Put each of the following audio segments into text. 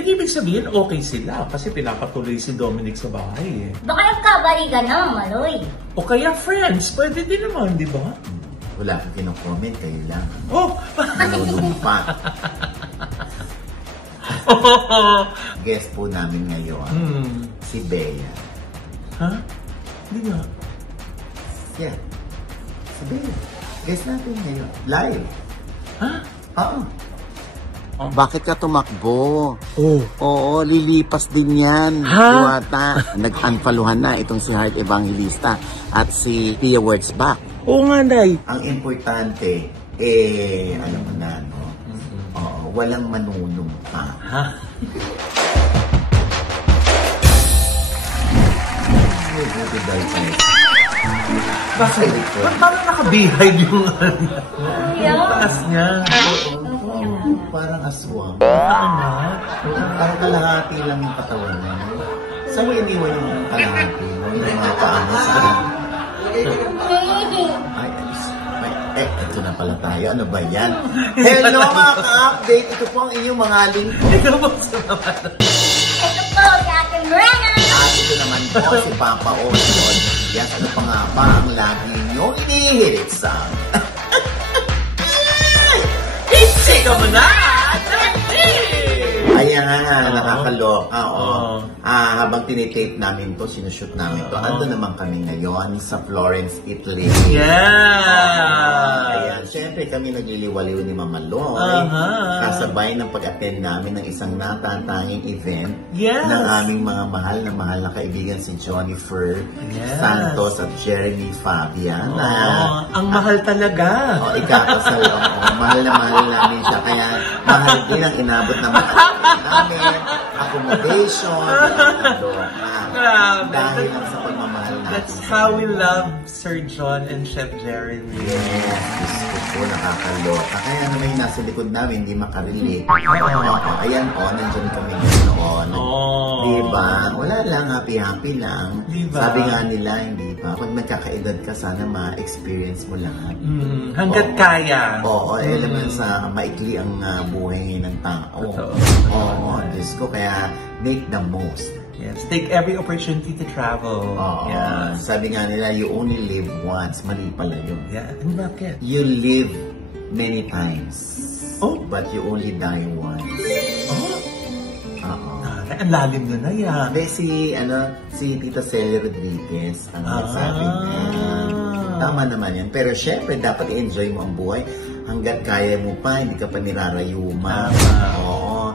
ibig sabihin okay sila kasi pinapatuloy si Dominic sa bahay eh. Baka nagkabalikan na, Maloy. O kaya friends, pwede din naman, di ba? Wala akong kino-comment, kayo lang. Oh! Nalulumpa. Guest po namin ngayon, si Bea. Ha? Hindi nga. Yeah. Si Bea. Guest natin ngayon. Live. Ha? Oo. Bakit ka tumakbo? Oh. Oo, lilipas din yan. Ha? Duwata. Nag-unfollowan na itong si Heart Evangelista at si Pia Words Back. Oo nga, Day. Ang importante, alam mo na, no? Oo, walang manunumpa. Ha? Bakit? Ba't parang naka-behind yung yung taas niya? Parang aswang. Ano? Parang kalahati lang yung katawan niya. Saan mo iniwan yung kalahati mo? Yung mga paano sa... Ay, ito na pala tayo. Ano ba yan? Hello mga ka-update! Ito po ang inyong mga link. Ikaw po sa naman. Ito po, si Ate Morena. At ito naman po si Papa Oswald. Yan, ano pa nga ba ang lagi nyo inihirit sa... Ikaw mo na! Ayan, nakakaloka. Habang tinitape namin to, sinushoot namin to, ando naman kami ngayon sa Florence, Italy. Yeah! Ayan, syempre kami nagliliwaliw ni Mama Loy. Kasabay ng pag-attend namin ng isang natatanging event ng aming mga mahal na kaibigan si Johnny Fer Santos at Jeremy Fabian. Ang mahal talaga. Ikakasal. Mahal na mahal namin siya. Kaya mahal din ang inabot ng mga namin, accommodation, dahil lang sa pagmamahal natin. That's how we love Sir John and Chef Jeremy. Yes, gusto po, nakakaloka. Kaya naman yung nasa likod namin, hindi makarelate. Ayan po, nandiyan kami noon. Diba? Wala lang, happy-happy lang. Diba? Sabi nga nila, hindi ba? Pag nagkakaedad ka, sana ma-experience mo lahat. Hanggat kaya. Oo, alam mo sa maikli ang buhay ng tao. Oo, Diyos ko, kaya make the most. Yes, take every opportunity to travel. Yeah. Sabi nga nila, you only live once. Mali pala yun. Yeah, and bakit? You live many times. But you only die once. Ang lalim na yan. Si Tita Celia Rodriguez ang nagsabi niya. Tama naman yan. Pero syempre, dapat i-enjoy mo ang buhay. Hanggat kaya mo pa, hindi ka pa nirarayuma.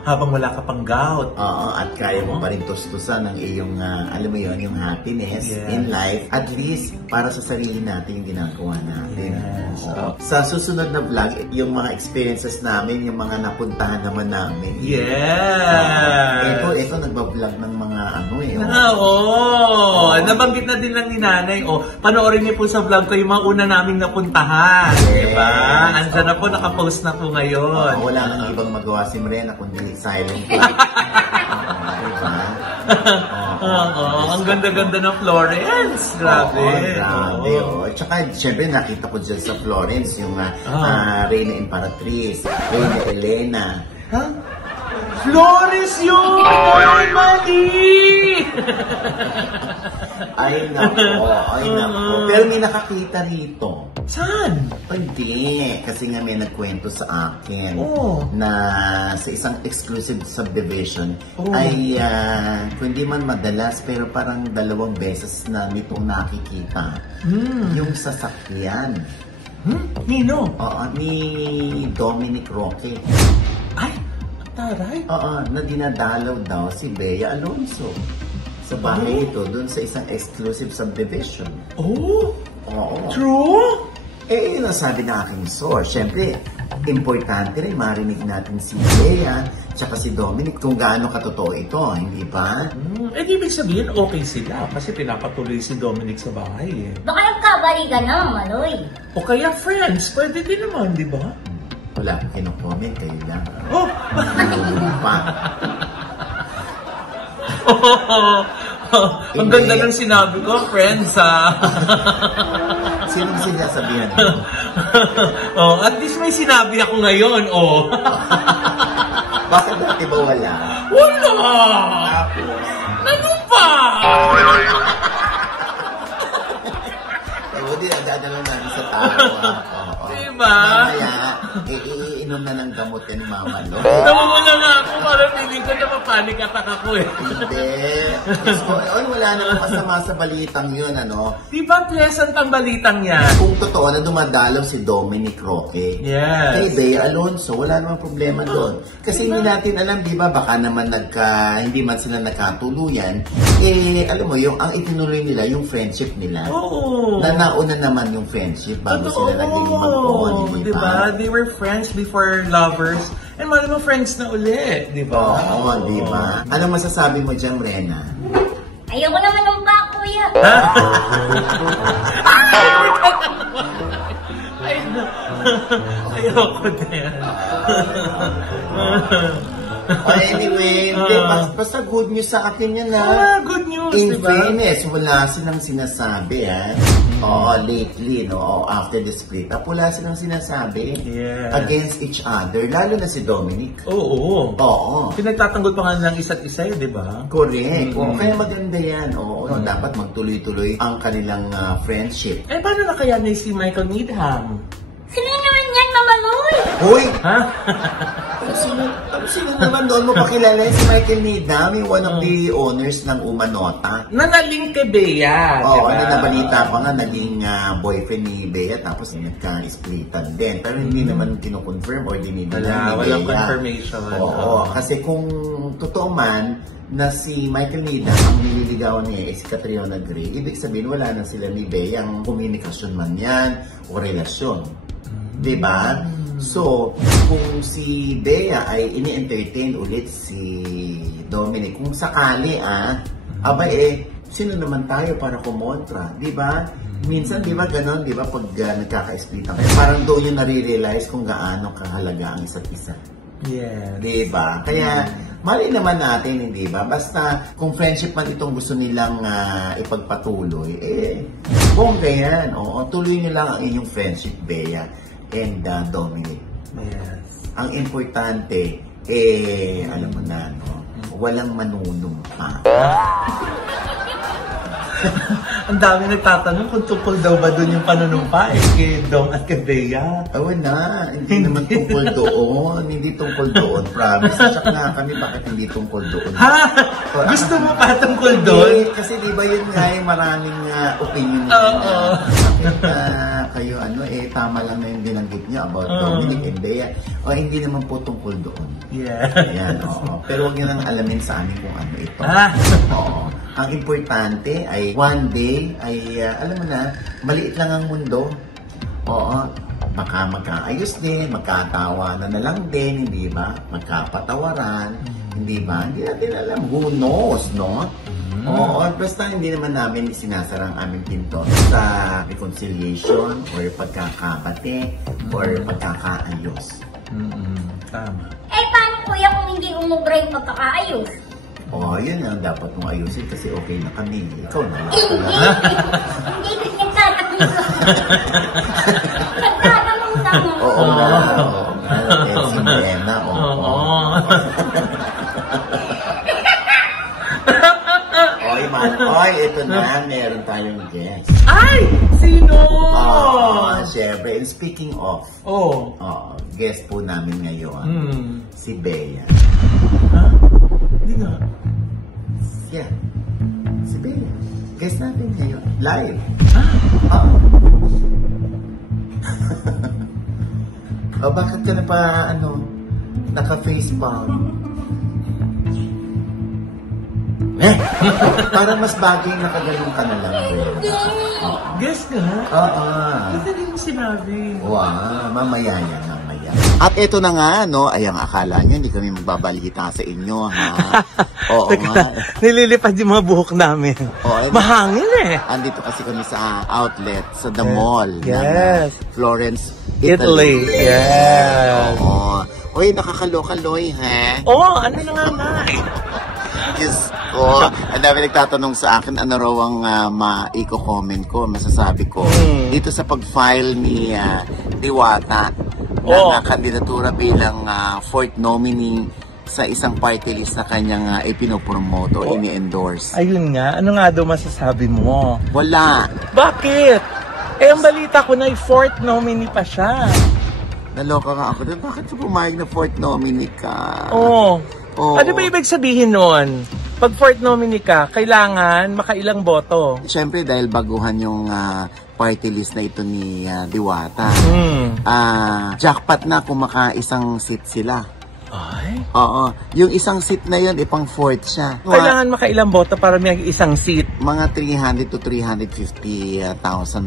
Habang wala ka pang gout. At kaya mo pa rin tustusan ang iyong, alam mo yun, yung happiness in life. At least, para sa sarili natin yung ginagawa natin. Sa susunod na vlog, yung mga experiences namin, yung mga napuntahan naman namin. Ito nagbablog ng mga nabanggit na din lang ni Nanay. Panoorin niyo po sa vlog ko yung mga una naming napuntahan. Diba? Andiyan na po, nakapost na po ngayon. Wala nang ibang magawa si Morena kundi silent. Ang ganda-ganda ng Florence. Grabe. Tsaka, syempre, nakita ko dyan sa Florence yung Reina Imperatriz, Reina Elena. Flores yun! Mali! Ay, nako. Pero may nakakita rito. Saan? Hindi. Kasi nga may nagkwento sa akin na sa isang exclusive subdivision ay kundi man madalas pero parang 2 beses na nitong nakikita yung sasakyan. Nino? Ni Dominic Roque. Ay! Taray? Na dinadalaw daw si Bea Alonso sa bahay ito, dun sa isang exclusive subdivision. True? Yun ang sabi ng aking source. Siyempre, importante rin marinig natin si Bea tsaka si Dominic kung gaano katotoo ito, hindi ba? Ibig sabihin okay sila kasi pinapatuloy si Dominic sa bahay eh. Baka nagkabalikan na, Maloy. O kaya friends, pwede din naman, di ba? Wala akong kino-comment, kayo lang. Pa. Ang ganda ng sinabi ko, friends, Sinong sinasabihan mo? At least may sinabi ako ngayon, Bakit dati ba wala? Wala! Tapos, Ano pa? di dadalo namin sa tawa. Diba? Mamaya, iinom na ng gamot yan ni Mama, no? Namumula nga ako, parang feeling ko napapanik attack ako eh. Hindi. Wala namang masama sa balitang yun, ano? Diba pleasant ang balitang yan? Kung totoo na dumadalaw si Dominic Roque, Yes. kay Bea Alonso, wala namang problema doon. Kasi hindi natin alam, di ba, baka naman hindi man sila nagkatuluyan, alam mo, ang itinuloy nila, yung friendship nila. Oo. Na nauna naman yung friendship bago sila naging mag-on, di ba? They were friends before lovers. And mali mo friends na uli, di ba? Oo, di ba? Ano masasabi mo dyan, Rena? Ayoko naman ng pa, kuya. Ayoko din. Anyway, basta good news sa akin yan, Good news, In diba? fairness, wala silang sinasabi, lately, after the split up, wala silang sinasabi against each other, lalo na si Dominic. Oo. Oo. Pinagtatanggol pa nga ng isa't isa, di ba? Correct. Kaya maganda yan. Dapat magtuloy-tuloy ang kanilang friendship. Eh, paano na kaya ni si Michael Needham? Sino naman yan, Mamaloy? Hoy! Ha? Sino naman doon mo pakilala si Michael Needham, yung one of the owners ng Umanota? Nanaling kay Bea, Oo, diba? nabalita pa nga, naging boyfriend ni Bea, tapos nagka-splitan din. Pero hindi naman kinoconfirm or dinidala ni Bea. Walang confirmation. Oo, kasi kung totoo man na si Michael Needham ang nililigawan niya si Catriona Gray, ibig sabihin wala na sila ni Bea ang komunikasyon man yan o relasyon. Diba? So, kung si Bea ay ini-entertain ulit si Dominic, kung sakali sino naman tayo para kumontra? Diba? Minsan, diba ganon, diba, pag nagkaka-splitan kayo, parang doon yung nare-realize kung gaano kahalaga ang isa't isa. Yeah. Diba? Kaya, mali naman natin, hindi ba? Basta, kung friendship man itong gusto nilang ipagpatuloy, bongga yan. Oo, tuloy nyo lang ang inyong friendship, Bea and Dominic. Yes. Ang importante, alam mo na, walang manunumpa. Ang dami nagtatanong kung tungkol daw ba doon yung panunumpa kay Dong at kay Bea. Na, hindi naman tungkol doon. Hindi tungkol doon, promise. Check nga kami bakit hindi tungkol doon. Ha? Gusto mo pa tungkol doon? Kasi di ba yun nga maraming opinion. Oo. Kayo tama lang na yung binanggit niyo about Dominic and Bea. O hindi naman po tungkol doon. Yeah. Ayan, oo. Pero huwag niyo lang alamin sa amin kung ano ito. Oo. Ang importante ay one day ay, alam mo na, maliit lang ang mundo. Oo. Baka magkaayos din, magkatawanan na lang din, hindi ba? Magkapatawaran, hindi ba? Hindi natin alam. Who knows, no? Oo, basta hindi naman namin sinasara ang aming pinto sa reconciliation or pagkakabate or pagkakaayos. Tama. Paano, kuya, kung hindi umubra yung pagkakaayos? Yun ang dapat mong ayusin kasi okay na kami. Ikaw na. Hindi ko nagtatanong sa... Nagtatanong sa mo. Oo nga. Si Brena, ito na. Meron tayong guest. Ay! Sino? Siyempre. And speaking of, guest po namin ngayon, si Bea. Ha? Hindi nga. Yeah. Si Bea. Guest natin ngayon. Live. Bakit ka na pa, naka-face palm? Parang mas bagay nakagalong ka na lang. Guess nga. Kasi hindi mo sinabi. Wow, mamaya yan, mamaya. At ito na nga, ay ang akala nyo, hindi kami magbabalita sa inyo, ha? Oo nga. Nililipad yung mga buhok namin. Mahangin Andito kasi kami sa outlet, sa The Mall. Yes. Florence, Italy. Yes. Uy, nakakaloka-loy, ha? Ano na nga na? Yes. Ang dami nagtatanong sa akin ano raw ang maiko-comment ko, masasabi ko dito sa pag-file ni Diwata ng kandidatura bilang fourth nominee sa isang party list na kanyang ipinopromote o ini-endorse. Ayun nga, ano nga daw masasabi mo? Wala. Bakit? Eh, ang balita ko na 4th nominee pa siya. Naloka nga ako doon. Bakit pumayag na 4th nominee ka? Oo. Oo. Ano ba ibig sabihin nun? Pag 4th nominee ka, kailangan makailang boto. Siyempre dahil baguhan yung party list na ito ni Diwata. Jackpot na kung maka-isang seat sila. Ay? Oo. Yung isang seat na yun, ipang 4th siya. Kailangan makailang boto para may isang seat. Mga 300 to 350,000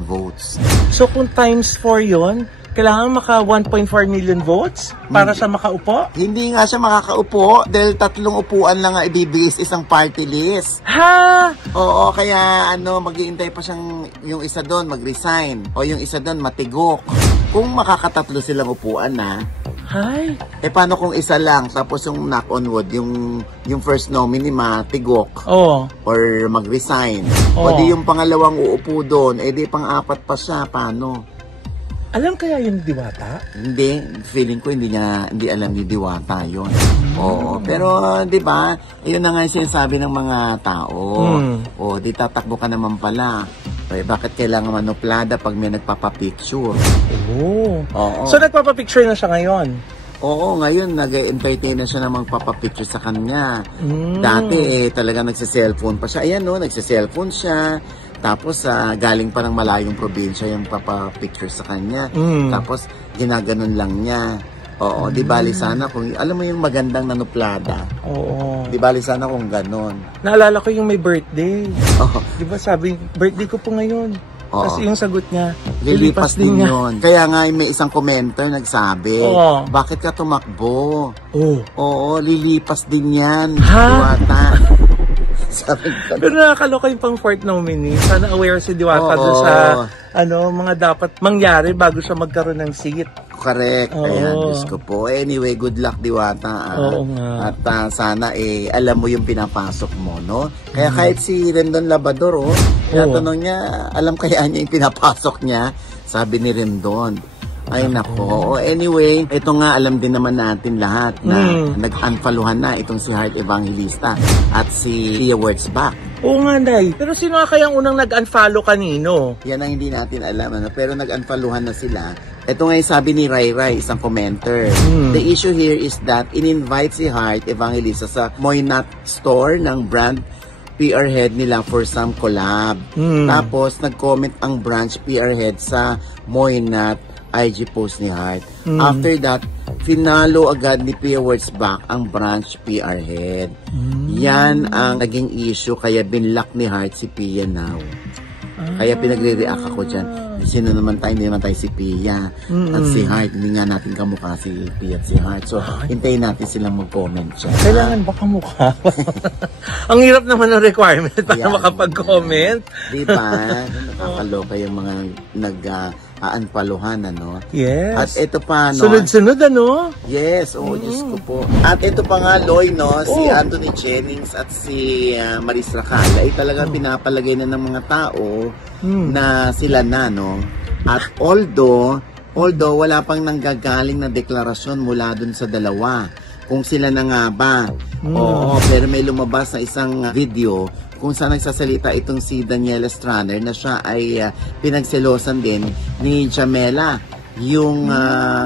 votes. So kung times 4 yun, kailangan maka 1.4 million votes para siya makaupo? Hindi nga siya makakaupo dahil 3 upuan lang nga ibibigay sa isang party list. Ha? Oo, kaya mag-iintay pa siyang yung isa doon mag-resign o yung isa doon matigok. Kung makakatatlo silang upuan na, Hay? paano kung isa lang tapos yung knock on wood, yung first nominee matigok Oo. or mag-resign. Oo. O di yung pangalawang uupo doon, di pang-apat pa siya, paano? Alam kaya yun Diwata? Hindi, feeling ko hindi alam ni Diwata yun. Oo, pero 'di ba? Ayun na nga yung sinasabi ng mga tao. O di tatakbo ka naman pala. Eh, bakit kailangan manoplada pag may nagpapapicture? Oo. So nagpapapicture na siya ngayon? Oo, ngayon nag-entertain na siya na magpapapicture sa kanya. Dati talaga nagse-cellphone pa siya. Ayan nagse-cellphone siya. Tapos galing pa ng malayong probinsya yung papapicture sa kanya. Tapos ginaganon lang niya. Oo, di bali sana kung alam mo yung magandang nanuplada. Oo. Di bali sana kung ganon. Naalala ko yung may birthday. Oo. Di ba sabi, birthday ko po ngayon. Oo. Tapos yung sagot niya, Lilipas din yun. Kaya nga may isang commenter nagsabi, bakit ka tumakbo? Oo, lilipas din yan. Diwata. Pero nakakaloka yung pang 4th nominee. Sana aware si Diwata doon sa mga dapat mangyari bago siya magkaroon ng seat. Correct. Ayan, Diyos ko po. Anyway, good luck Diwata. Oo nga. At sana alam mo yung pinapasok mo, no? Kaya kahit si Rendon Labador, tinatanong niya, alam kaya niya yung pinapasok niya? Sabi ni Rendon. Ay nako. Anyway, ito nga alam din naman natin lahat na nag-unfollowan na itong si Heart Evangelista at si Pia Wurtzbach. Oo nga, Day. Pero sino nga kayang unang nag-unfollow kanino? Yan ang hindi natin alam. Pero nag-unfollowan na sila. Ito nga yung sabi ni Rai Rai, isang commenter. The issue here is that in-invite si Heart Evangelista sa Moynat store ng brand PR Head nila for some collab. Tapos nag-comment ang branch PR Head sa Moynat IG post ni Heart. After that, finalo agad ni Pia Wurtzbach ang branch PR Head. Yan ang naging issue kaya binlock ni Heart si Pia now. Kaya pinagre-react ako dyan. Sino naman tayo? Hindi naman tayo si Pia. At si Heart, hindi nga natin kamukha si Pia at si Heart. So, hintayin natin silang mag-comment siya. Kailangan ba kamukha? Ang hirap naman ng requirement para makapag-comment. Diba? Nakakaloka yung mga unfollowan, ano? Yes. At ito pa, no? Sunod-sunod, ano? Yes, Diyos ko po. At ito pa nga, Loy, no? Si Anthony Jennings at si Maris Racala ay talagang pinapalagay na ng mga tao na sila na, no? At although wala pang nanggagaling na deklarasyon mula dun sa dalawa, kung sila na nga ba. Oo, pero may lumabas na isang video kung saan nagsasalita itong si Daniela Straner na siya ay pinagselosan din ni Jamela, yung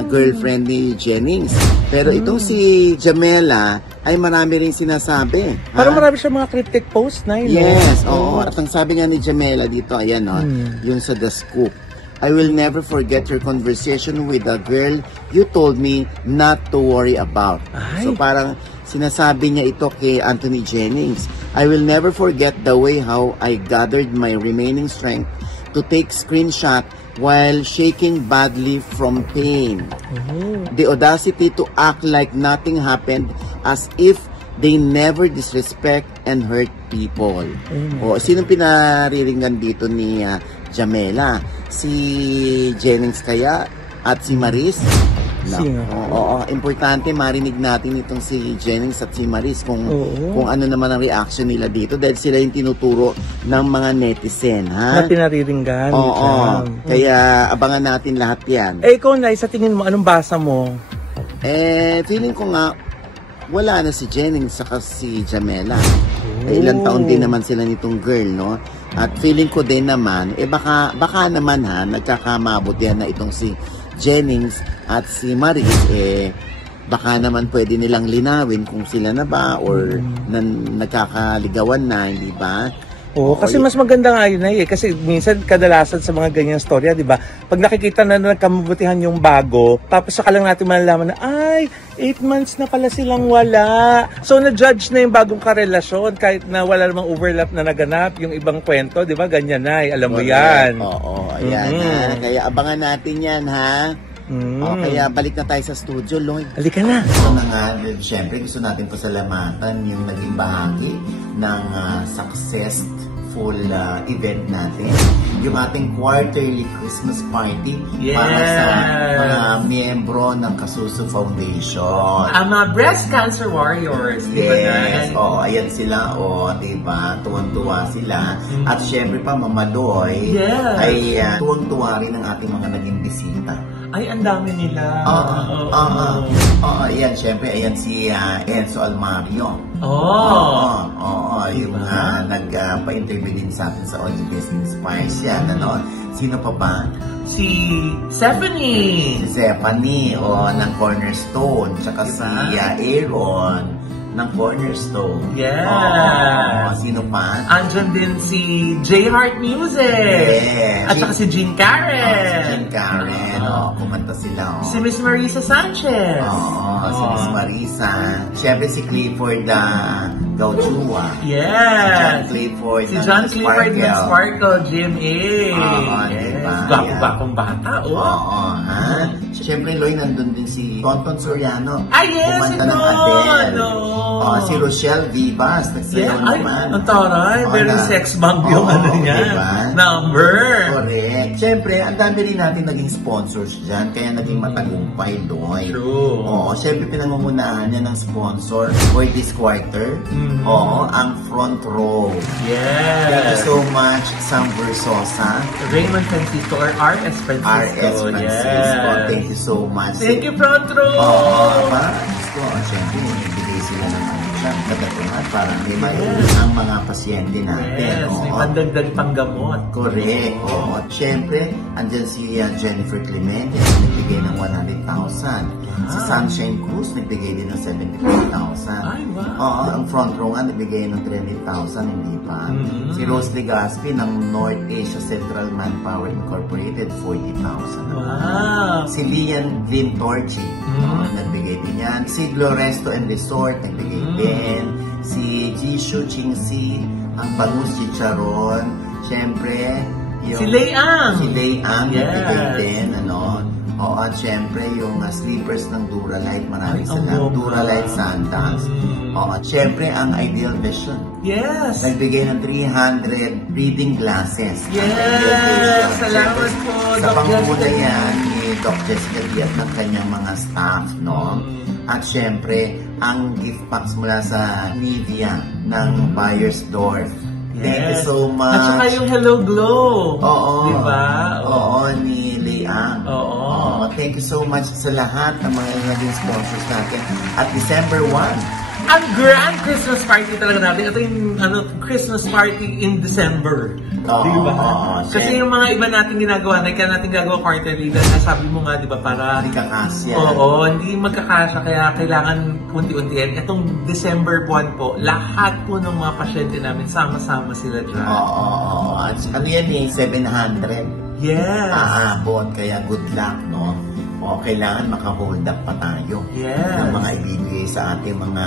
girlfriend ni Jennings. Pero itong si Jamela ay marami rin sinasabi. Parang marami siya mga cryptic post na yun. Yes, oo. At ang sabi niya ni Jamela dito, ayan, no, yung sa The Scoop. I will never forget your conversation with a girl you told me not to worry about. So parang sinasabi niya ito kay Anthony Jennings. I will never forget the way how I gathered my remaining strength to take screenshot while shaking badly from pain. The audacity to act like nothing happened as if they never disrespect and hurt people. Sinong pinariringan dito ni Jamela? Si Jennings kaya at si Maris? Oo, importante marinig natin itong si Jennings at si Maris kung ano naman ang reaction nila dito dahil sila yung tinuturo ng mga netizen, ha? Na pinariringgan. Kaya abangan natin lahat yan. Ikaw, Nay, sa tingin mo, anong basa mo? Feeling ko nga wala na si Jennings saka si Jamela. Ilang taon din naman sila nitong girl, no? At feeling ko din naman, baka naman nagkakamabot yan na itong si Jennings at si Maris, baka naman pwede nilang linawin kung sila na ba or nagkakaligawan na, hindi ba? Oo, kasi mas maganda nga yun kasi minsan kadalasan sa mga ganyang storya, di ba? Pag nakikita na nagkamabutihan yung bago, tapos saka lang natin malalaman na, ay, 8 months na pala silang wala. So, na-judge na yung bagong karelasyon kahit na wala namang overlap na naganap yung ibang kwento, di ba? Ganyan na, alam mo yan. Oo, ayan ha. Kaya abangan natin yan, ha? Kaya balik na tayo sa studio, Lloyd. Halika na. So na nga, syempre gusto natin pasalamatan yung naging bahagi ng successful event natin. Yung ating quarterly Christmas party para sa mga miyembro ng Kasuso Foundation. Mga breast cancer warriors, di ba? Yes, ayan sila, di ba? Tuwang-tuwa sila. At syempre pa, Mama Doy, ay tuwang-tuwa rin ang ating mga naging bisita. Ay, ang dami nila. Ayan, syempre, ayan si Enzo Almario. Yung nagpa-interview din sa atin sa Audio Business Spice yan, ano? Sino pa ba? Si Stephanie. Ng Cornerstone. Tsaka si Aaron ng Cornerstone. Sino pa? Andyan din si J Heart Music. At saka si Jean Karen. Kumanta sila. Si Miss Marisa Sanchez. Si Miss Marisa. Siyempre si Clifford Gauchua. Si John Clifford ng Sparkle, GMA. Bakong bata, Siyempre, Loy, nandun din si Tonton Soriano. Kumanta ng Adele. Si Rochelle Vivas. Nagsayaw naman. Ang taray. Very sex bomb yung number. Correct. Siyempre, ang dami rin natin naging sponsors dyan. Kaya naging matagumpay, Loy. True. Siyempre, pinangungunahan niya ng sponsor for this quarter. Ang Front Row. Thank you so much, Sam Versosa. Raymond Francisco or R.S. Francisco. Thank you so much. Thank you, Front Row. Siyempre, nagbigay sila ng kagatuhan para may ang mga pasyente natin. May pandagdag panggamot. Correct. Siyempre, andyan si Jennifer Clemente, nagbigay ng 100,000. Si Sunshine Cruz, nagbigay din ng 75,000. Ang Front Row nga, nagbigay ng 20,000, hindi pa. Si Rose Legaspi ng North Asia Central Manpower Incorporated, 40,000. Si Lian Lim Torchi, nagbigay din yan. Si Gloresto and Resort, nagbigay din. Si Jishu Chingsi, ang Bangus Chicharon. Siyempre, si Leiang, nagbigay din, at syempre, yung sleepers ng Duralite, maraming salamat. Duralite Sundance. At syempre, ang Ideal Vision. Nagbigay ng 300 reading glasses. Salamat po, Sa panguna yan ni Doc Jessica Diaz ng kanyang mga staff, At syempre, ang gift packs mula sa Nivea ng Bayersdorf. Thank you so much. At saka yung Hello Glow. Diba? Ni Liang. Thank you so much sa lahat ng mga naging sponsors natin. At December 1, ang grand Christmas party talaga natin. Ito yung Christmas party in December. Diba? Kasi yung mga iba natin ginagawa, kaya natin gagawa quarterly, dahil nasabi mo nga, diba, para hindi kakasya. Hindi magkakasya, kaya kailangan unti-untihan. Itong December 1 po, lahat po ng mga pasyente namin, sama-sama sila dyan. Ano yan 700. Aabot, kaya good luck, kailangan maka-hold up pa tayo ng mga ibigay sa ating mga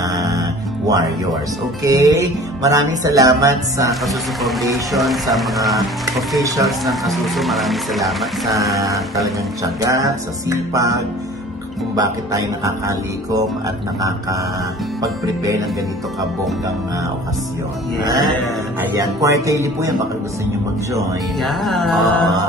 warriors. Okay? Maraming salamat sa Kasuso Foundation, sa mga officials ng Kasuso. Maraming salamat sa talagang tiyaga, sa sipag, kung bakit tayo nakakalikom at nakakapag-prepare ng ganito kabonggang okasyon. Ayan, quarterly po yan, baka gusto nyo mag-join.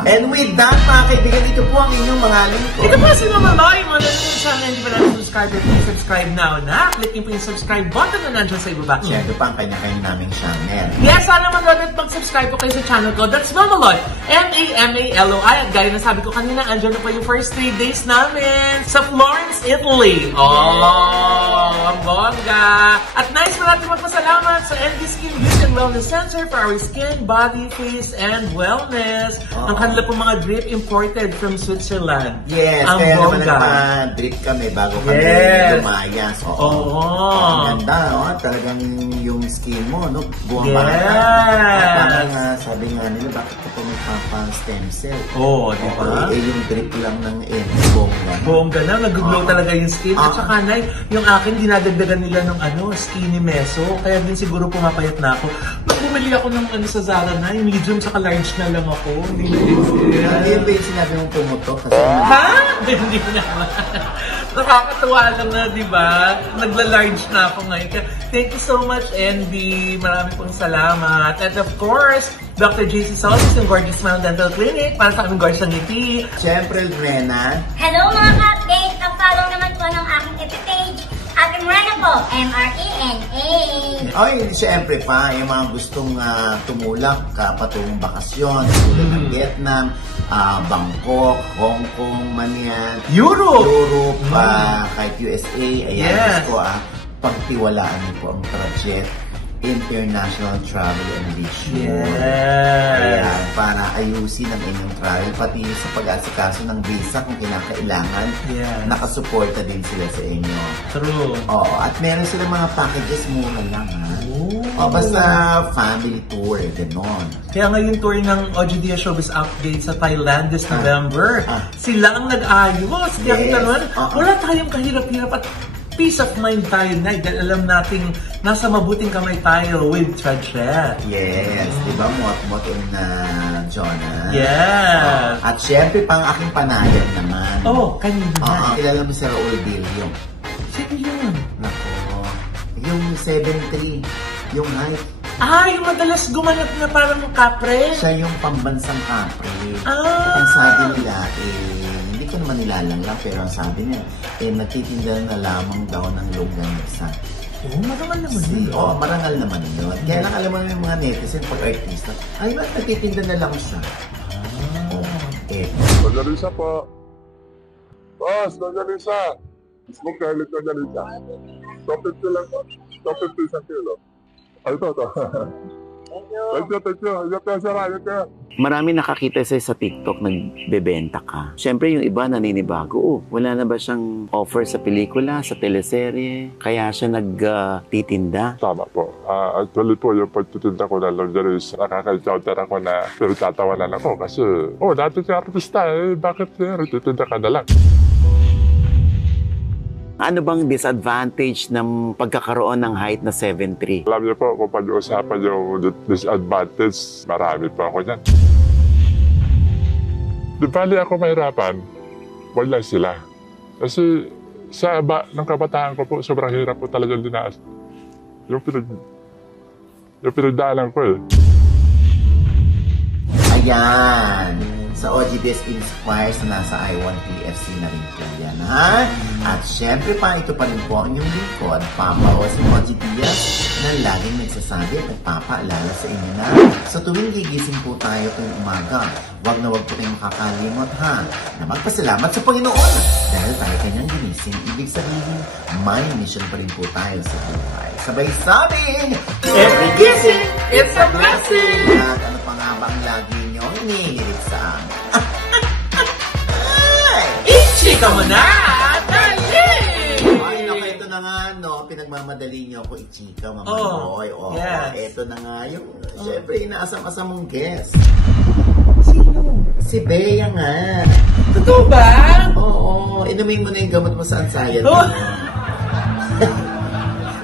And with that, mga kaibigan, ito po ang inyong mga lingkod. Ito po si Mama Loy. Mga lingkod, sana hindi pa natin subscribe. Please subscribe subscribe now na. Clicking po yung subscribe button na nandiyan sa ibaba. Siyempre pa ang kanya-kanya naming channel. Yes, sana mag-on at mag-subscribe po kayo sa channel ko. That's Mamaloy. M-A-M-A-L-O-I. At gaya na sabi ko kanina, andyan na po yung first 3 days namin sa Florence, Italy. Oh, ang bongga. At nice po natin magpasalamat sa ND Skin Beauty and Wellness Center for our skin, body, face, and wellness. Ang kanila po mga drip imported from Switzerland. Yes, ang kaya naman bongga. naka-drip kami bago kami lumayas. Oo. Ang ganda, no? Talagang yung skin mo, no? Buwang-bata. Yes. Parang sabi nga nila, bakit ka pa magpapa-stem cell? Oo, di ba? Yung drip lang ng bongga. Bongga na, nag-glow talaga yung skin. At saka, Nay, yung akin, dinadagdagan nila ng skinny meso. Kaya din siguro pumapayat na ako. Nung bumili ako ng sa Zara na, yung medium saka large na lang ako. Hindi na Hindi ba yung sinabi mong pumutok? Kasi ha? Hindi na. Nakakatuwa lang na, di ba? Nagla-large na ako ngayon. Kaya, thank you so much, NB. Marami pong salamat. And of course, Dr. JC Solis, yung Gorgeous Smile Dental Clinic, para sa aming gorgeous ng ngiti. Siyempre, Rena. Hello mga ka-update! Follow naman po ng aking FB page. Ating Rena po, M-R-E-N-A. Ay, siyempre pa, yung mga gustong tumulak patungong bakasyon, tulad ng Vietnam, Bangkok, Hong Kong, Manyan, Europe, kahit USA, ayan, gusto ko pagtiwalaan niyo po ang Trajet International Travel and Leisure. Ayan, para ayusin ang inyong travel, pati sa pag-asikaso ng visa kung kinakailangan, nakasuporta din sila sa inyo. True. Oo, at meron silang mga packages mura lang, ha? Basta family tour, gano'n. Kaya ngayon tour ng OGDA Showbiz Update sa Thailand this November, sila ang nag-ayos. Kaya kita naman, wala tayong kahirap-hirap at peace of mind tayo na dahil alam nating nasa mabuting kamay tayo with Trajet. Yes, diba? Muat-muat na Jonah. Yes. At syempre, pang aking panayan naman. Kanina na. Kilala mo si Raul Bilio. Sino yun? Nako, yung 7'3", yung height. Yung madalas gumanap na parang kapre. Siya yung pambansang kapre. Ang sabi nila, hindi ko naman nilalanglang, pero ang sabi niya, nagtitinda na lamang daw ng longganisa. Marangal naman yun. Marangal naman yun. Kaya lang alam mo yung mga netizen, pag artista, ay ba't nagtitinda na lang siya? Longganisa po. Boss, longganisa. Smoke garlic longganisa. 250 lang po. 250 isang kilo. Ay, ito. Thank you. Marami nakakita sa TikTok nagbebenta ka. Siyempre yung iba naninibago. Wala na ba siyang offer sa pelikula, sa teleserye? Kaya siya nagtitinda? Tama po. Actually po, yung pagtitinda ko ng lingerie, nakaka-encounter ako na pinagtatawanan ako kasi, dati si artista bakit nagtitinda ka na lang? Ano bang disadvantage ng pagkakaroon ng height na 7'3"? Alam niyo po, kung pag-uusapan yung disadvantage, marami po ako yan. Di bali ako mahirapan, wala sila. Kasi sa ng kabataan ko po, sobrang hirap po talaga dinaas. Yung pinagdaanan ko Ayan! Sa OGDS Inspires na nasa I1PFC na rin po yan, ha? At syempre pa, ito pa rin po ang inyong lingkod, Papa o si OGDS, na laging nagsasabi at nagpapaalala sa inyo na sa tuwing gigising po tayo kung umaga, wag na wag po kayong makakalimot, ha? Na magpasalamat sa Panginoon dahil tayo kanyang ginising. Ibig sabihin, may mission pa rin po tayo sa buhay. Sabay sabing, every gising, it's a blessing! At ano pa nga ba ang lagi nyo hinihirit sa amin? Ichika mo na! Dali! Ay, naku, ito na nga, pinagmamadali nyo ako ichika, Mama Noy. Ito na nga yung, syempre, inaasam-asam mong guest. Sino? Si Bea nga. Totoo ba? Oo, inumin mo na yung gamot mo sa anxiety.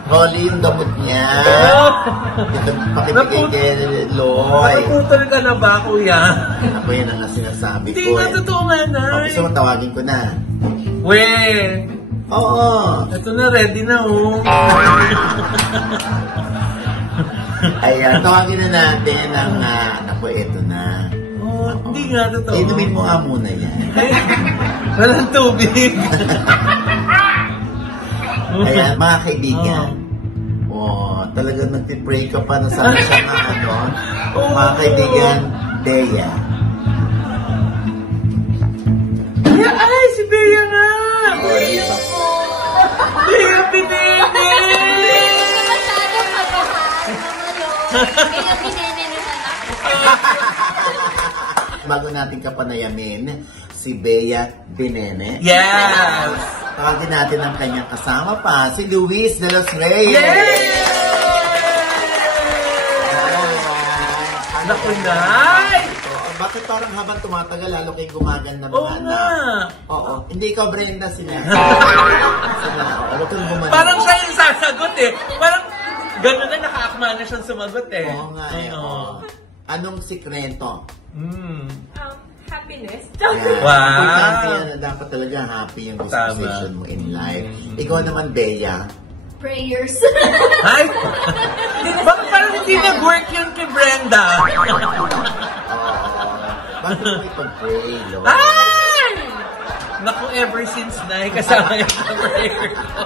Holly yung gamot niya. Pakibigay kay Loy. Nakaputol ka na ba, kuya? Ako yan ang sinasabi ko. Hindi nga, totoo nga, Nay. Gusto mo, tawagin ko na. Oo. Ito na, ready na, Ayan, tawagin na natin ang, naku, ito na. Hindi nga, totoo. Inumin mo nga muna yan. Walang tubig. Ayan, mga kaibigan. Talagang nagpipray ka pa na sabi siya nga mga kaibigan, Bea. Ay, si Bea nga! Diba? Bea Binene! Masyadong pagkahan. Kaya Binene na Bago natin kapanayamin, si Bea Binene. Yes! Tawagin natin ang kanyang kasama pa, si Luis de los Reyes. Yes! Naku, Nay! Bakit parang habang tumatagal, lalo kayo gumaganda mga Oo anak? nga. Oo. Hindi ikaw, Brenda, sila. Parang siya yung sasagot eh. Parang gano'n na nakaakma na siyang sumagot eh. Oo nga eh. Oo. Anong sikreto? Happiness. Yan. Wow. Importante yan na dapat talaga happy yung disposition mo in life. Ikaw naman, Bea. Prayers. Ay! Bakit parang hindi nag-work yun kay Brenda? Bakit mo ipag-pray, Lord? Ay! Naku, ever since na kasama yung prayer ko.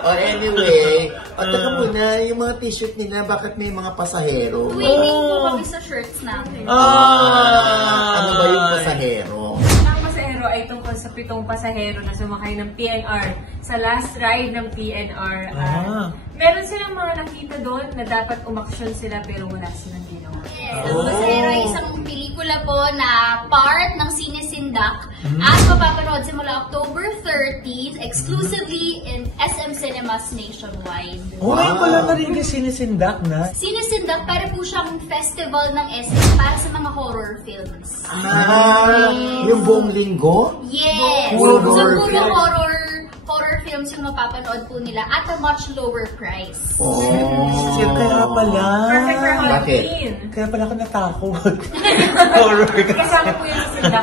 Anyway, teka muna, yung mga t-shirt nila, bakit may mga pasahero? Waiting po kami sa shirts namin. Ano ba yung pasahero? Ang pasahero ay tungkol sa 7 pasahero na sumakay ng PNR sa last ride ng PNR. Meron silang mga nakita doon na dapat umaksyon sila pero wala silang ginawa. Yes, ang Pasahero ay isang pelikula po na part ng Sinesindak at mapapanood simula October 30th exclusively in SM Cinemas nationwide. Ngayon ko lang narinig Sinesindak na. Sinesindak para po siyang festival ng SM para sa mga horror films. Yung buong linggo? Yes! Horror So puro film. horror films yung mapapanood po nila at a much lower price. Kaya pala. Perfect for Bakit? Halloween. Kaya pala ako natakot. Horror kasi. Kasama po yung sindak.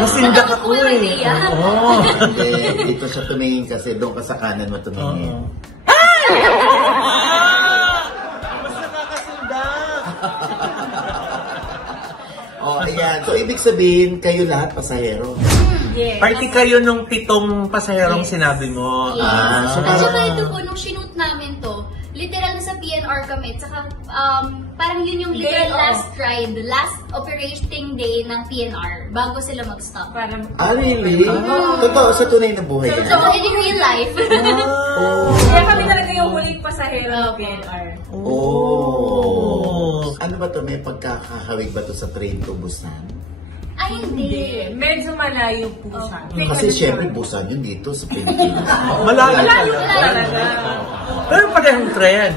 Nasindak ako Kasama po yung eh. idea. Oo. Hindi, dito siya tumingin kasi doon ka sa kanan mo tumingin. Mas nakakasindak. Ayan. So, ibig sabihin, kayo lahat pasahero. Yes. Party kayo nung 7 pasaherong sinabi mo. Yes. So, At saka ito po, nung shoot namin to, literal na sa PNR kami, tsaka parang yun yung literal last ride, last operating day ng PNR bago sila mag-stop. Parang, really? Totoo, sa tunay na buhay yan. So, in real life. kaya kami talaga yung huling pasahero ng PNR. Ano ba to? May pagkakahawig ba to sa train to Busan? Ay, hindi. Medyo malayo po siya. Kasi syempre Busan yun dito sa Pilipinas. Malayo Malayo talaga. talaga. Pero parehong trend.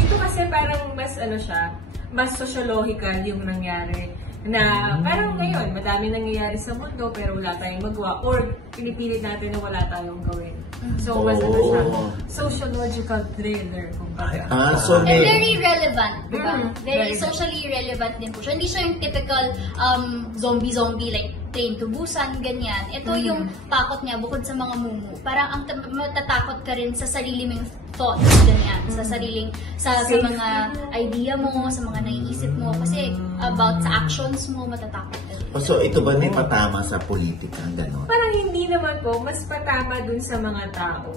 Dito kasi parang mas ano siya, mas sociological yung nangyari. Na parang ngayon, madami nangyayari sa mundo pero wala tayong magawa or pinipilit natin na wala tayong gawin. So, mas ano siya, sociological thriller. Kumbaga. So And may... very relevant, di ba? Very Very socially relevant din po siya. Hindi siya yung typical zombie like Train to Busan, ganyan. Ito yung takot niya bukod sa mga mumu. Parang ang matatakot ka rin sa sarili mong thoughts, ganyan. Sa sariling, sa mga idea mo, sa mga naiisip mo. Kasi about sa actions mo, matatakot ka rin. So ito ba may patama sa politika? Ganon? Parang hindi naman po, mas patama dun sa mga tao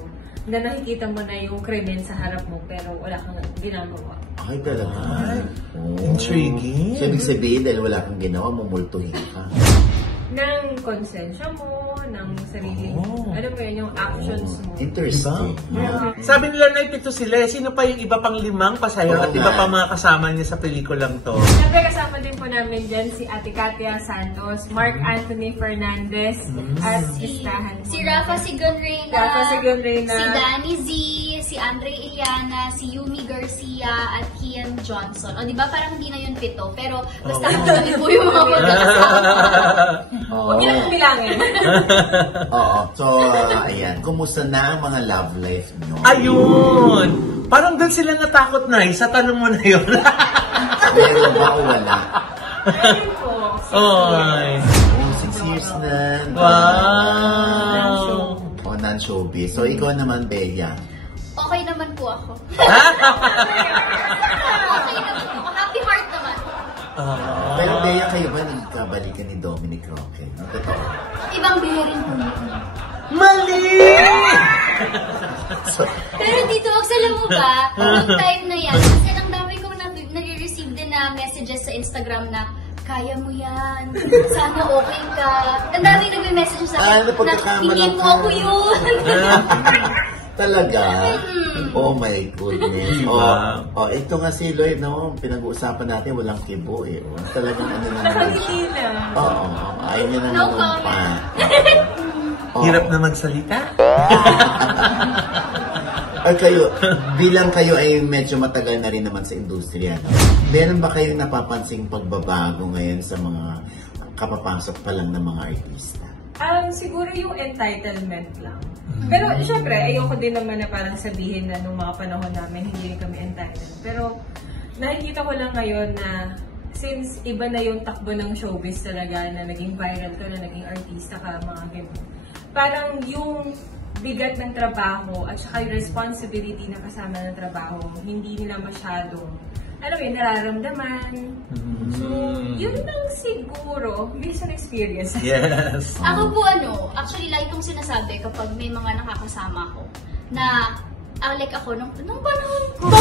na nakikita mo na yung krimen sa harap mo pero wala kang ginagawa. Ay, talaga. Intriguing. So, ibig sabihin, dahil wala kang ginawa, mumultuhin ka. Ng konsensya mo, ng sarili mo. Alam mo yun, yung actions mo. Interesting. Sabi nila na ito sila, sino pa yung iba pang 5 pasahero at iba pa mga kasama niya sa pelikulang to? Siyempre kasama din po namin dyan si Ate Katia Santos, Mark Anthony Fernandez, at listahan mo. Si Rafa Sigonreyna, Rafa Sigonreyna, si Danny Z, si Andre Iliana, si Yumi Garcia, at Kian Johnson. O, di ba parang hindi na yun 7, pero basta kung po yung mga magkakasama. Huwag niyo lang bilangin. Oo. So, ayan. Kumusta na ang mga love life nyo? Ayun! Parang doon sila natakot na sa tanong mo na yun. Meron ba o wala? Ayun po. Oy. 6 years na. Wow! O, non-showbiz. So, ikaw naman, Bea. Okay naman po ako. Okay naman po ako. Happy heart naman. Pero Bea, kayo ba nagkabalikan ni Dominic Roque? Totoo. Ibang bihirin po. Mali! mo ba, yung time na yan, kasi ang dami kong nare-receive din na messages sa Instagram na, kaya mo yan. Sana okay ka. Ang dami nagme-message sa akin na hindi mo ako yun. Talaga? Oh my goodness. Ito nga si Lloyd, no? Pinag-uusapan natin, walang kibo eh. Talagang ano na Nakagili lang. Oo. Ayaw niya na magumpa. Hirap na magsalita. Ay kayo, bilang kayo ay medyo matagal na rin naman sa industriya, no? Meron ba kayong napapansing pagbabago ngayon sa mga kapapasok pa lang ng mga artista? Siguro yung entitlement lang. Pero syempre, ayoko din naman na parang sabihin na nung mga panahon namin hindi rin kami entitled. Pero nakikita ko lang ngayon na since iba na yung takbo ng showbiz talaga na naging viral ka, na naging artista ka, mga ganun. Parang yung bigat ng trabaho at saka yung responsibility na kasama ng trabaho, hindi nila masyadong, nararamdaman. So, yun lang siguro, based on experience. Yes. Ako po actually like kong sinasabi kapag may mga nakakasama ko na like ako nung panahon ko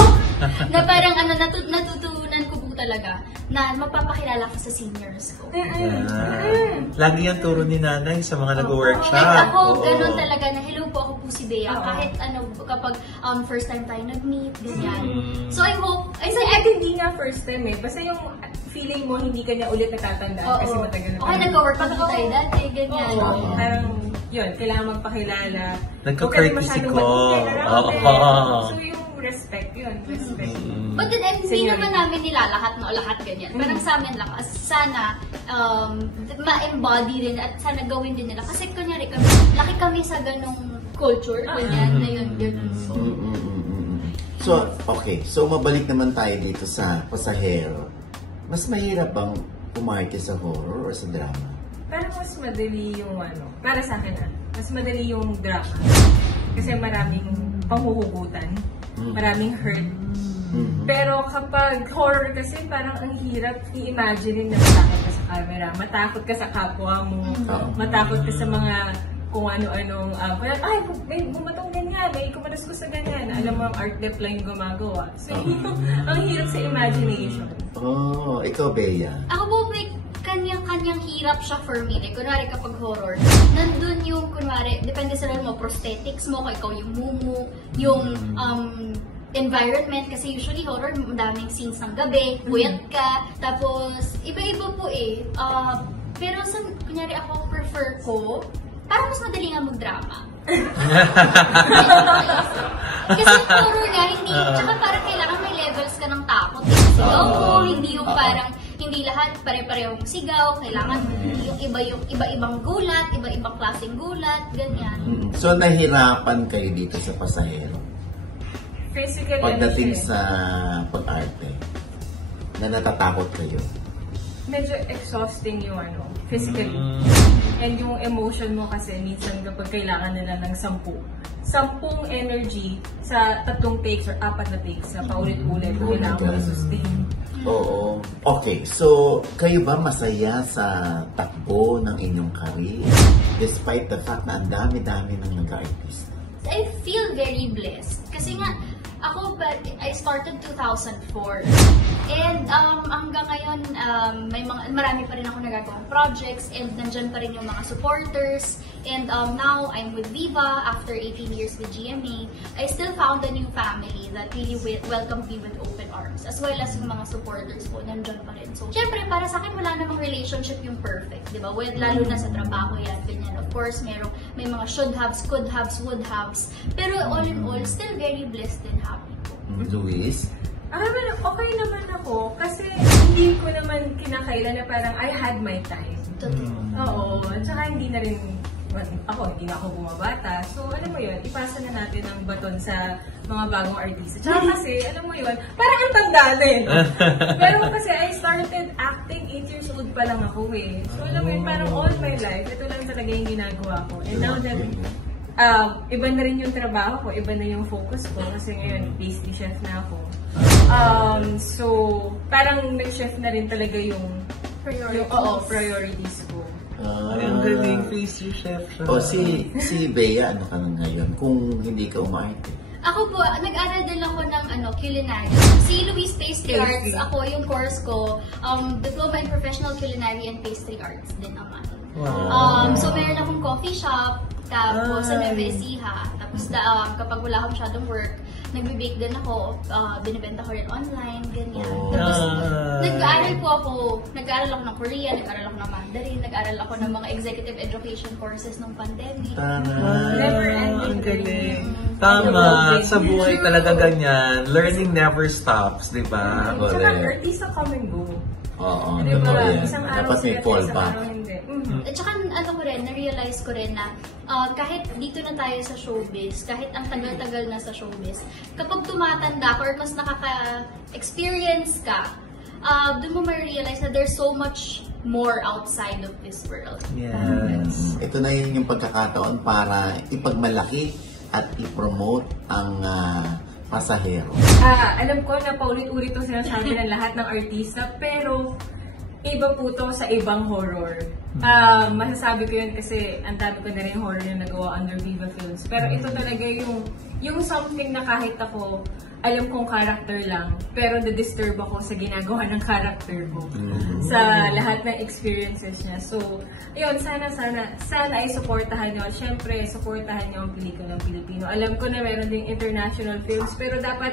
na parang natutunan ko po talaga na magpapakilala ka sa seniors ko. Lagi yung turo ni nanay sa mga nag-workshop. Like ako, ganun talaga na hello po, ako po si Bea. Kahit kapag first time tayo nag-meet, ganyan. So I hope, hindi nga first time eh. Basta yung feeling mo hindi ka niya ulit natatandaan kasi matagal na. Okay, nag-work pa tayo dati, ganyan. Parang yun, kailangan magpakilala. Nagka-courtesy call. So yung respect yun, respect. But then, hindi naman namin nilalahat lahat ganyan. Parang sa amin lang, sana ma-embody din at sana gawin din nila. Kasi kunyari, laki kami sa ganong culture, ganyan, na yun, ganun. So, okay. So, mabalik naman tayo dito sa Pasahero. Mas mahirap bang umarte sa horror o sa drama? Parang mas madali yung para sa akin mas madali yung drama. Kasi maraming panghuhugutan, maraming hurt. Pero kapag horror kasi parang ang hirap i-imagine na matakot ka sa camera, matakot ka sa kapwa mo, matakot ka sa mga kung ano-anong, parang, may bumatong ganyan, may kumalas ko sa ganyan. Alam mo, ang art dep lang yung gumagawa. So, ang hirap sa imagination. Ikaw, Bea. Ako po, may kanyang hirap siya for me. Like, kunwari kapag horror, nandun yung, kunwari, depende sa role mo, prosthetics mo, ikaw yung mumu, yung environment, kasi usually horror, madaming scenes ng gabi, puyat ka, tapos, iba-iba po eh. Pero sa, kunyari ako, prefer ko, parang mas madali nga mag-drama. Kasi horror nga, tsaka parang kailangan may levels ka ng takot. Sigaw mo, hindi yung parang, hindi lahat pare-parehong sigaw, kailangan yung iba-ibang gulat, iba-ibang klaseng gulat, ganyan. So, nahirapan kayo dito sa Pasahero? Physically, pagdating sa pag-arte, na natatakot kayo? Medyo exhausting yung physically. And yung emotion mo kasi minsan kapag kailangan nila ng 10 energy sa 3 takes or 4 na takes na paulit-ulit kailangan mo i-sustain. Oo. Okay, so kayo ba masaya sa takbo ng inyong career despite the fact na ang dami-dami ng nag-artist? I feel very blessed. Kasi nga, ako, I started 2004. And hanggang ngayon, marami pa rin ako nagagawang projects and nandyan pa rin yung mga supporters. And now, I'm with Viva after 18 years with GMA. I still found a new family that really welcomed me with open arms. As well as yung mga supporters ko, nandyan pa rin. So, syempre, para sa akin, wala namang relationship yung perfect, di ba? Lalo na sa trabaho yan, ganyan. Of course, may mga should haves, could haves, would haves. Pero all in all, still very blessed and happy po. Luis? Okay naman ako kasi hindi ko naman kinakailan na parang I had my time. Oo, tsaka hindi na rin hindi na ako bumabata. So, alam mo yun, ipasa na natin ang baton sa mga bagong artista. Tsaka kasi, alam mo yun, parang ang tanda din. Pero kasi I started acting 8 years old pa lang ako eh. So, alam mo yun, parang all my life, ito lang talaga yung ginagawa ko. And now that iba na rin yung trabaho ko, iba na yung focus ko kasi ngayon, pastry chef na ako. So, parang nag-chef na rin talaga yung priorities ko. Ang galing, pastry chef siya. Si Bea, ano ka na ngayon? Kung hindi ka umarte? Ako po, nag-aral din ako ng culinary. Si Louise Pastry Arts, ako yung course ko, Diploma in Professional Culinary and Pastry Arts din naman. Wow. So meron akong coffee shop, tapos sa Nueva Ecija. Tapos kapag wala akong masyadong work, nagbe-bake din ako, binibenta ko rin online, ganyan. Tapos nag-aaral ako ng Korean, nag-aaral ako ng Mandarin, nag-aaral ako ng mga executive education courses ng pandemic. Never ending. Ang galing. Tama, sa buhay talaga ganyan. Learning never stops, di ba? Tsaka artista come and go. Oo, Di ba? totoo yan. Isang araw Dapat may sila, fallback. isang araw hindi. At saka na-realize ko rin na kahit dito na tayo sa showbiz, kahit ang tagal-tagal na sa showbiz, kapag tumatanda ka or mas nakaka-experience ka, doon mo ma-realize na there's so much more outside of this world. Yes. Ito na yun yung pagkakataon para ipagmalaki at i-promote ang Pasahero. Alam ko na paulit-ulit itong sinasabi ng lahat ng artista, pero iba po to sa ibang horror. Masasabi ko yun kasi ang dami ko na rin horror na nagawa under Viva Films. Pero ito talaga yung something na kahit ako, alam kong character lang, pero na-disturb ako sa ginagawa ng character ko. Sa lahat ng experiences niya. So, ayun, sana ay supportahan nyo. Siyempre, supportahan nyo ang pelikula ng Pilipino. Alam ko na meron ding international films, pero dapat,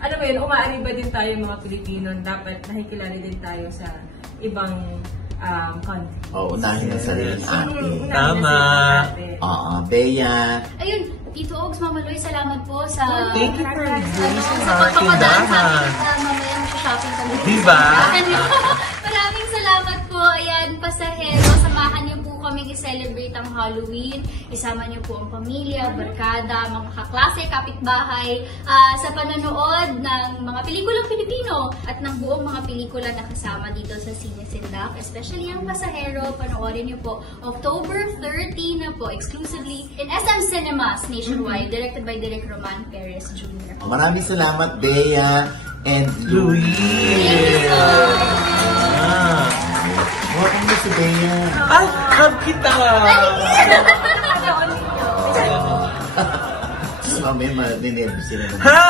alam mo yun, umaaniba din tayo mga Pilipino. Dapat nakikilala din tayo sa ibang country. Unahin ang sariling atin. Tama. Bea. Ayun, Tito Ogs, Mama Loy, salamat po sa Thank you for gracing sa our pagpapadaan sa akin tindahan. mamaya mag-shopping kami. Diba? Maraming salamat po. Ayan, Pasahero, samahan niyo po kaming i-celebrate ang Halloween. Isama niyo po ang pamilya, barkada, mga kaklase, kapitbahay sa panonood ng mga pelikulang Pilipino at ng buong mga pelikula na kasama dito sa Sine Sindak. Especially ang Pasahero, panoorin niyo po October 30 na po, exclusively in SM Cinemas nationwide, directed by Direk Roman Perez Jr. Maraming salamat, Bea and Louie. Thank you so much. Welcome na si Bea. Ay, hug kita! Mamaya, maninervous sila. Ha?